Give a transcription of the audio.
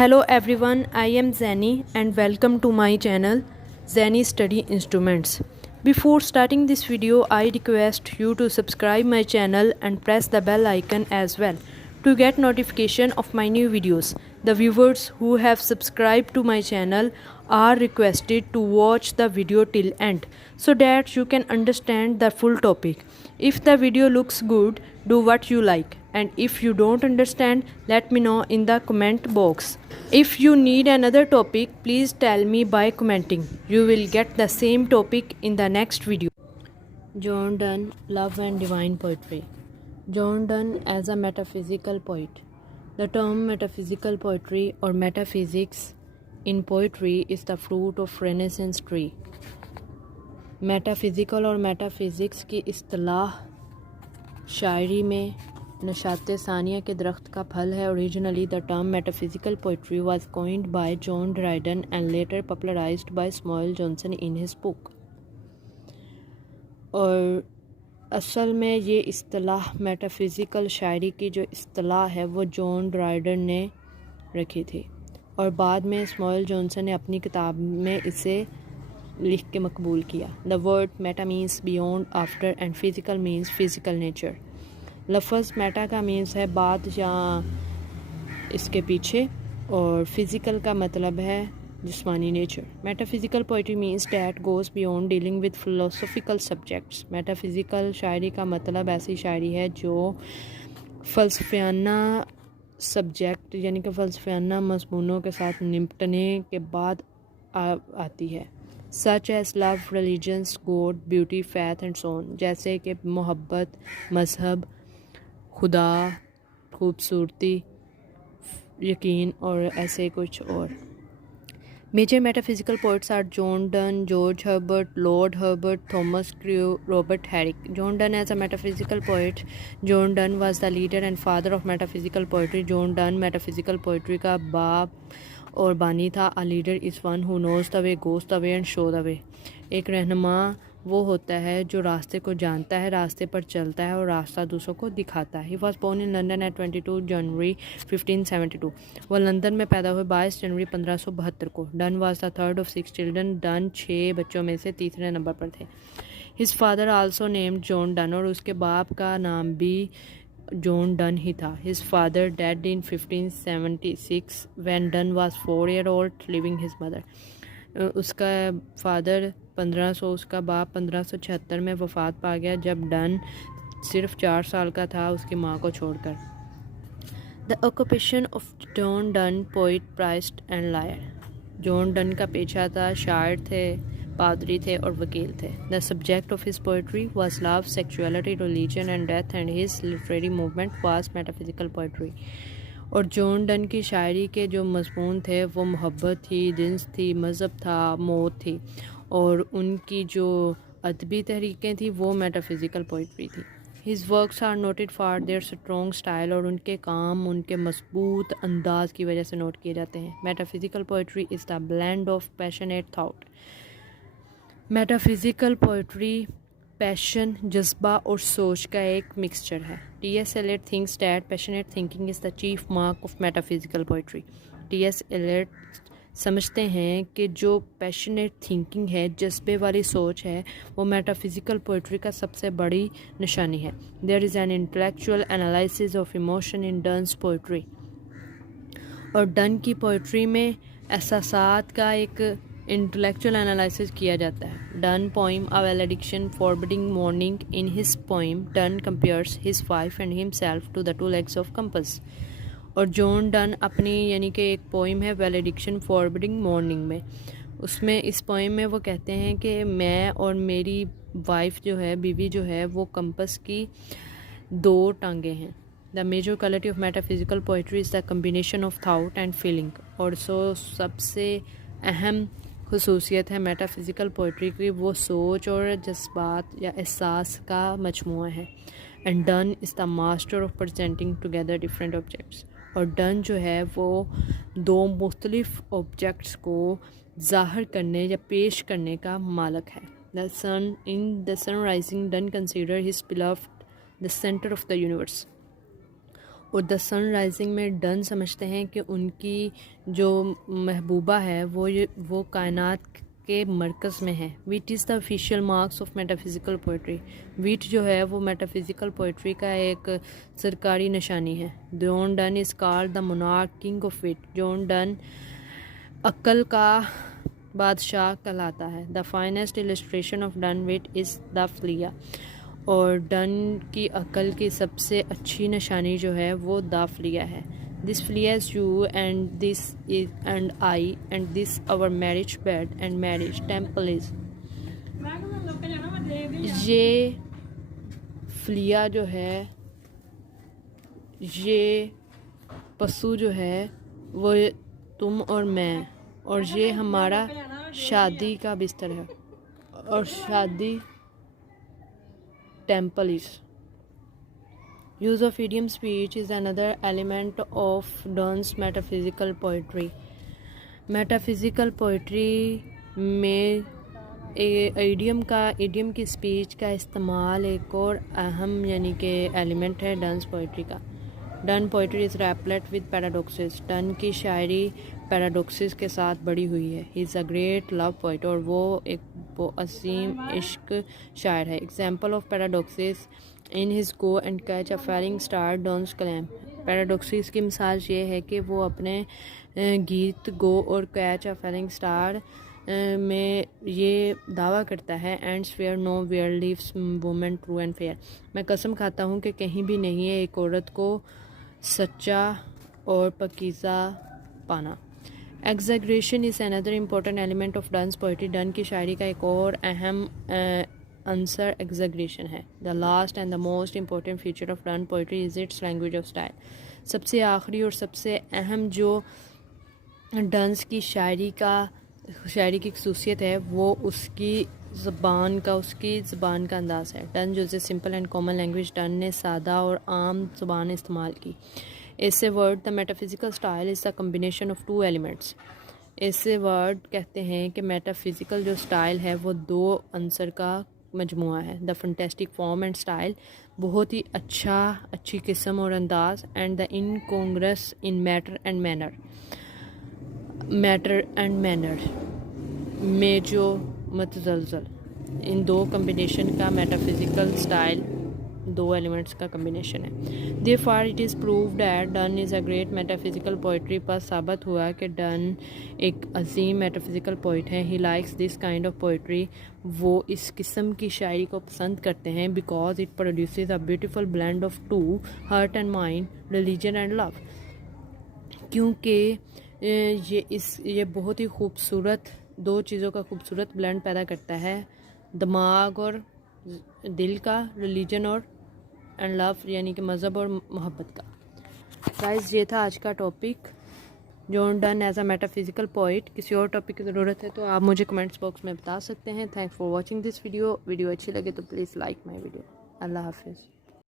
Hello everyone, I am Zani and welcome to my channel Zani Study Instruments. Before starting this video, I request you to subscribe my channel and press the bell icon as well to get notification of my new videos. The viewers who have subscribed to my channel are requested to watch the video till end so that you can understand the full topic. If the video looks good, do what you like, and if you don't understand, let me know in the comment box. If you need another topic, please tell me by commenting. You will get the same topic in the next video. John Donne, Love and Divine Poetry. John Donne as a metaphysical poet. The term metaphysical poetry or metaphysics in poetry is the fruit of Renaissance tree. Metaphysical और metaphysics की इस्तिलाह शायरी में नशात सानिया के दरख्त का फल है. Originally the term metaphysical poetry was coined bye John Dryden and later popularised by small Johnson in his book. और असल में ये इस्तिलाह मेटाफिज़िकल शायरी की जो इस्तिलाह है वो जॉन ड्राइडन ने रखी थी और बाद में स्मॉल जॉनसन ने अपनी किताब में इसे लिख के मकबूल किया. The word Meta means beyond, after and physical means physical nature. लफ्ज़ मेटा का मीन्स है बाद या इसके पीछे और फिज़िकल का मतलब है जिस्मानी nature. Metaphysical poetry means that goes beyond dealing with philosophical subjects. Metaphysical शायरी का मतलब ऐसी शायरी है जो फ़लसफ़ियाना सब्जेक्ट यानी कि फ़लसफ़ियाना मज़मूनों के साथ निपटने के बाद आती है. Such as love, religions, God, beauty, faith and soul. जैसे कि मोहब्बत, मज़हब, खुदा, खूबसूरती, यकीन और ऐसे कुछ और. Major metaphysical poets are John Donne, George Herbert, Lord Herbert, Thomas Carew, Robert Herrick. John Donne as a metaphysical poet. John Donne was the leader and father of metaphysical poetry. John Donne metaphysical poetry का बाप और बानी था. A leader is one who knows the way, goes the way and show the way. एक रहनुमा वो होता है जो रास्ते को जानता है, रास्ते पर चलता है और रास्ता दूसरों को दिखाता है. He was born in London at 22 January 1572. वह लंदन में पैदा हुए 22 जनवरी 1572 को. Done was the third of 6 children. Done 6 बच्चों में से तीसरे नंबर पर थे. His father also named John Donne, और उसके बाप का नाम भी जॉन डन ही था. His father dead in 1576 when done was 4 year old, living his mother. उसका फादर 1500, उसका बाप 1576 में वफ़ात पा गया जब डन सिर्फ 4 साल का था उसकी माँ को छोड़कर. The occupation of John Donne, poet, priest and lawyer. John Donne का पेशा था शायर थे, पादरी थे और वकील थे. The subject of his poetry was love, sexuality, religion and death and his literary movement was metaphysical poetry. और जॉन डन की शायरी के जो मज़मून थे वो मोहब्बत थी, जिन्स थी, मज़हब था, मौत थी. और उनकी जो अदबी तहरीकें थी वो मेटाफिज़िकल पोइट्री थी. His works are noted for their strong style, और उनके काम उनके मजबूत अंदाज की वजह से नोट किए जाते हैं. Metaphysical poetry is the blend of passionate thought. Metaphysical poetry passion, जज्बा और सोच का एक मिक्सचर है. T.S. Eliot thinks that passionate thinking is the chief mark of metaphysical poetry. T.S. Eliot समझते हैं कि जो पैशनेट थिंकिंग है, जज्बे वाली सोच है, वो मेटाफिज़िकल पोइट्री का सबसे बड़ी निशानी है. There is an intellectual analysis of emotion in Donne's poetry. और डन की पोइट्री में एहसासात का एक इंटेलेक्चुअल एनालिसिस किया जाता है. Donne poem a valediction forbidding mourning. In his poem Donne compares his wife and himself to the 2 legs of compass. और जॉन डन अपनी यानी कि एक पोइम है वैलेडिक्शन फॉरबिडिंग मॉर्निंग में, उसमें इस पोइम में वो कहते हैं कि मैं और मेरी वाइफ जो है, बीवी जो है, वो कंपस की 2 टांगें हैं. The major quality of metaphysical poetry is the combination of thought and feeling. और सबसे अहम खुसूसियत है मेटाफिज़िकल पोइट्री की वो सोच और जज्बात या एहसास का मजमूआ है. And done is the master of presenting together different objects. और डन जो है वो 2 मुख्तलिफ ऑब्जेक्ट्स को ज़ाहिर करने या पेश करने का मालक है. The sun in the sun rising Donne consider his beloved the centre of the universe. और द सन राइजिंग में डन समझते हैं कि उनकी जो महबूबा है वो कायनात के मरकज़ में है। Wheat is the official marks of metaphysical poetry. Wheat जो है वो मेटाफिज़िकल पोइट्री का एक सरकारी निशानी है। John Donne is called the monarch king of wit. John Donne अक्ल का बादशाह कहलाता है। The finest illustration of Donne wit is the flea. और डन की अक्ल की सबसे अच्छी निशानी जो है वो द फ्लिया है। This flea is you and this is and I and this our marriage bed and marriage temple is. ये फ्लिया जो है, ये पशु जो है वो तुम और मैं, और ये हमारा शादी का बिस्तर है, और शादी temple is. Use of idiom speech is another element of Donne's metaphysical poetry. Metaphysical poetry में इडियम की स्पीच का इस्तेमाल एक और अहम यानी कि एलिमेंट है डंस पोइट्री का। Donne poetry is replete with paradoxes. Donne की शायरी पैराडॉक्सेस के साथ बड़ी हुई है। He is a great love poet, और वो असीम इश्क शायर है। Example of paradoxes in his go and catch a falling star Donne's claim. Paradoxes की मिसाल ये है कि वो अपने गीत गो और कैच अ फेलिंग स्टार में ये दावा करता है and fair nowhere lives women true and fair. मैं कसम खाता हूँ कि कहीं भी नहीं है एक औरत को सच्चा और पकीज़ा पाना। Exaggeration is another important element of Donne's poetry. Donne की शायरी का एक और अहम आंसर एग्जैगरेशन है। The last and the most important feature of Donne poetry is its language of style. सबसे आखिरी और सबसे अहम जो डंस की शायरी की खसूसियत है वो उसकी ज़बान का अंदाज़ है। डन जो simple and common language, done ने सादा और आम ज़बान इस्तेमाल की। ऐसे word the metaphysical style is the combination of two elements. ऐसे वर्ड कहते हैं कि मेटाफिज़िकल जो स्टाइल है वो दो अंसर का मजमुआ है। The fantastic form and style, बहुत ही अच्छी किस्म और अंदाज़, and the incongruous in matter and manner में जो मतजलजल, इन दो कम्बिनेशन का मेटाफिज़िकल स्टाइल दो एलिमेंट्स का कम्बिनेशन है। Therefore it is proved that Donne is a great metaphysical poetry. पर साबित हुआ कि डन एक अजीम मेटाफिज़िकल पोइट है। He likes this kind of poetry. वो इस किस्म की शायरी को पसंद करते हैं because it produces a beautiful blend of two, heart and mind, religion and love. क्योंकि ये बहुत ही खूबसूरत दो चीज़ों का खूबसूरत ब्लेंड पैदा करता है, दिमाग और दिल का, रिलीजन और एंड लव यानी कि मज़हब और मोहब्बत का। गाइस, ये था आज का topic, John Donne as a metaphysical poet. किसी और टॉपिक की ज़रूरत है तो आप मुझे कमेंट्स बॉक्स में बता सकते हैं। Thanks for watching this video अच्छी लगे तो प्लीज़ लाइक माई वीडियो। अल्लाह हाफिज़।